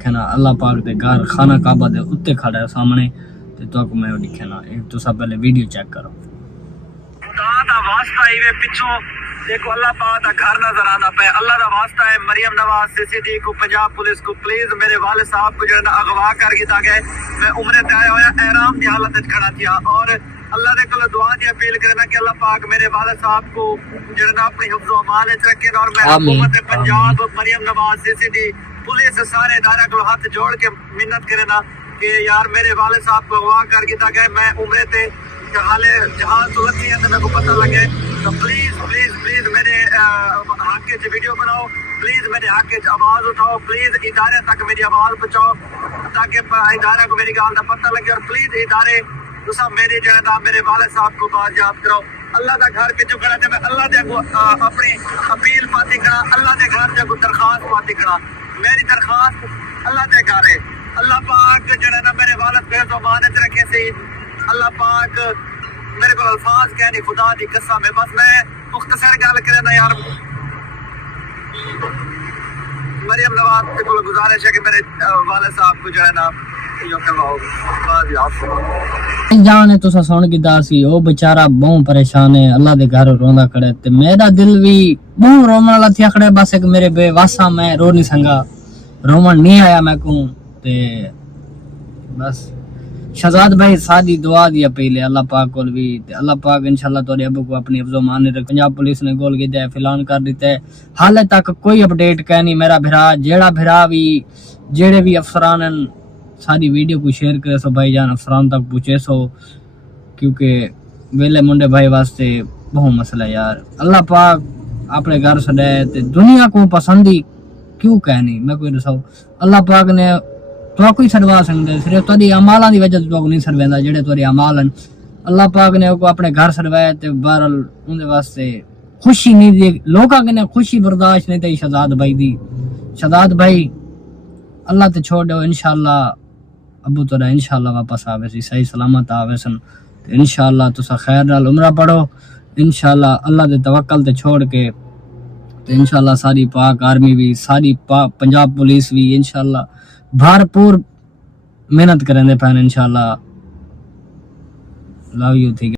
کہنا اللہ پاک دے گھر خانہ کعبہ دے اتنے کھڑا ہے سامنے تے تو کو میں دکھنا ایک تو سب پہلے ویڈیو چیک کرو خدا دا واسطہ ایویں پیچھے دیکھو اللہ پاک دا گھر نظر آندا پے اللہ دا واسطہ ہے مریم نواز CCD کو پنجاب پولیس کو پلیز میرے والد صاحب کو جو اغوا کر کیتا گئے میں عمرے تے آیا ہویا احرام دی حالت وچ کھڑا تھیا اور اللہ دے کول دعا دی اپیل کرنا کہ اللہ پاک میرے والد صاحب کو جڑا اپنی حفظ و امان وچ رکھے اور میں حکومت پنجاب مریم نواز CCD پولیس سارے ادارے کو ہاتھ جوڑ کے منت کرنا کہ یار میرے والد صاحب کو اغوا کر کیتا گئے میں عمرے تے حالے جہاز سلطی ہے تو میرے کو پتہ لگے تو پلیز پلیز پلیز میرے حق کے ویڈیو بناؤ پلیز میرے حق کے آواز اٹھاؤ پلیز ادارے تک میری آواز پہنچاؤ تاکہ ادارے کو میری گال کا پتہ لگے اور پلیز ادارے تسا میری جو ہے نا میرے والد صاحب کو بازیاب کراؤ اللہ کا گھر پہ چکا ہے میں اللہ دے اپنی اپیل پاتی کرا اللہ دے گھر جا کو درخواست پاتی کرا میری درخواست اللہ دے گھر ہے اللہ پاک جو ہے نا میرے والد پہ تو امانت رکھے سی اللہ پاک میرے کو الفاظ کہنی خدا دی قسم ہے بس میں مختصر گل کرنا یار مریم نواز کو گزارش ہے کہ میرے والد صاحب کو جو ہے نا جانے تو سن کی داسی او بیچارہ بہت پریشان ہے اللہ دے گھر روندا کھڑے تے میرا دل بھی بہت رومن والا تھیا کھڑے بس ایک میرے بے واسا میں رو نہیں سنگا رومن نہیں آیا میں کو تے بس شہزاد بھائی ساری دعا دی اپیل ہے اللہ پاک کول بھی اللہ پاک انشاءاللہ تیرے ابو کو اپنی حفظ و امان رکھ پنجاب پولیس نے گول کیتا ہے اعلان کر دیتا ہے حالے تک کوئی اپڈیٹ کہ نہیں میرا بھرا جیڑا بھرا بھی جڑے بھی افسران ساری ویڈیو کو شیئر کرے سو بھائی جان افسران تک پہنچے سو کیونکہ ویلے منڈے بھائی واسطے بہت مسئلہ ہے یار اللہ پاک اپنے گھر سڈائے تے دنیا کو پسندی کیوں کہنی میں کوئی دساؤ اللہ پاک نے تو کوئی سڑوا سکتے صرف تیری امالاں دی وجہ تو نہیں سڑویندا جڑے تیرے اعمال ہیں اللہ پاک نے کو اپنے گھر سڑوایا تے بہرحال ان دے واسطے خوشی نہیں دی لوکاں نے خوشی برداشت نہیں تے شہزاد بھائی دی شہزاد بھائی اللہ تے چھوڑ دو انشاءاللہ ابو تیرا انشاءاللہ واپس آوے سی صحیح سلامت آوے سن تے انشاءاللہ تسا خیر نال عمرہ پڑھو انشاءاللہ اللہ دے توکل تے چھوڑ کے تے انشاءاللہ ساری پاک آرمی بھی ساری پنجاب پولیس بھی انشاءاللہ بھرپور محنت کریں دے پہن انشاءاللہ لو یو ٹھیک